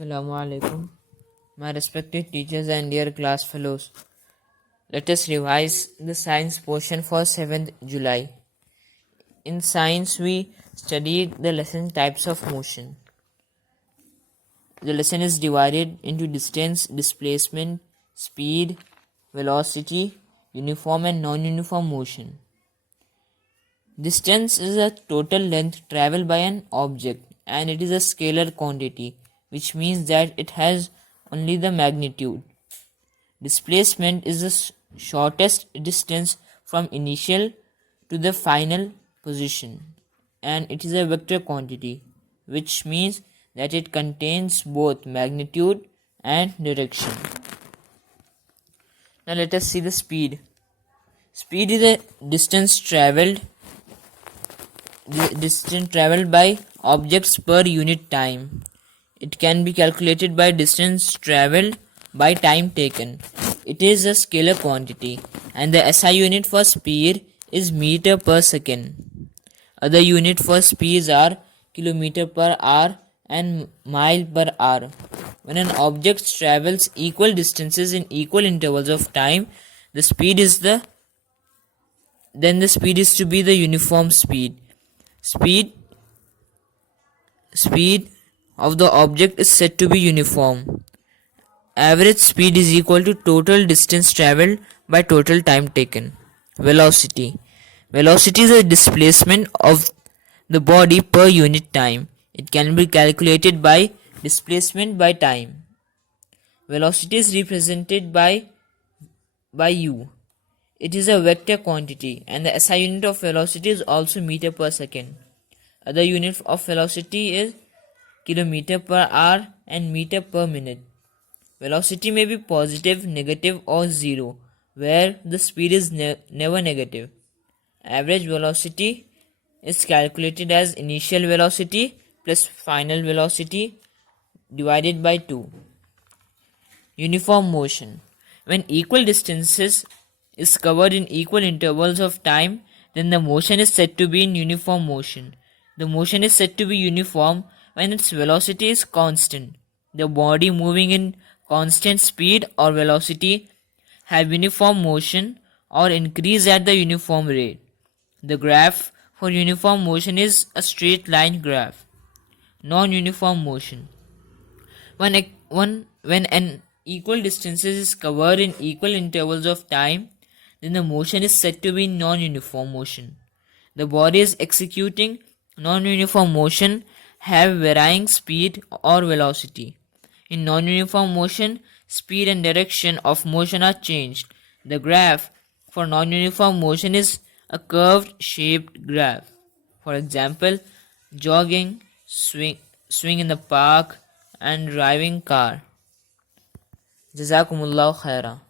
Assalamu alaikum, my respected teachers and dear class fellows. Let us revise the science portion for 7th July. In science, we studied the lesson types of motion. The lesson is divided into distance, displacement, speed, velocity, uniform and non-uniform motion. Distance is a total length traveled by an object, and it is a scalar quantity, which means that it has only the magnitude. Displacement is the shortest distance from initial to the final position, and it is a vector quantity, which means that it contains both magnitude and direction. Now let us see the speed. Speed is the distance traveled by objects per unit time. It can be calculated by distance traveled by time taken. It is a scalar quantity, and the SI unit for speed is meter per second. Other units for speeds are kilometer per hour and mile per hour. When an object travels equal distances in equal intervals of time, the speed is to be the uniform speed. Speed of the object is said to be uniform. Average speed is equal to total distance traveled by total time taken. Velocity is a displacement of the body per unit time. It can be calculated by displacement by time. Velocity is represented by u. It is a vector quantity, and the SI unit of velocity is also meter per second. Other unit of velocity is kilometer per hour and meter per minute. Velocity may be positive, negative or zero, where the speed is never negative. Average velocity is calculated as initial velocity plus final velocity divided by 2. Uniform motion. When equal distances is covered in equal intervals of time, then the motion is said to be in uniform motion. The motion is said to be uniform when its velocity is constant. The body moving in constant speed or velocity have uniform motion or increase at the uniform rate. The graph for uniform motion is a straight line graph. Non-uniform motion. When an equal distances is covered in equal intervals of time, then the motion is said to be non-uniform motion. The body is executing non-uniform motion have varying speed or velocity. In non-uniform motion, speed and direction of motion are changed. The graph for non-uniform motion is a curved shaped graph. For example, jogging, swing in the park, and driving car. Jazakumullahu khaira.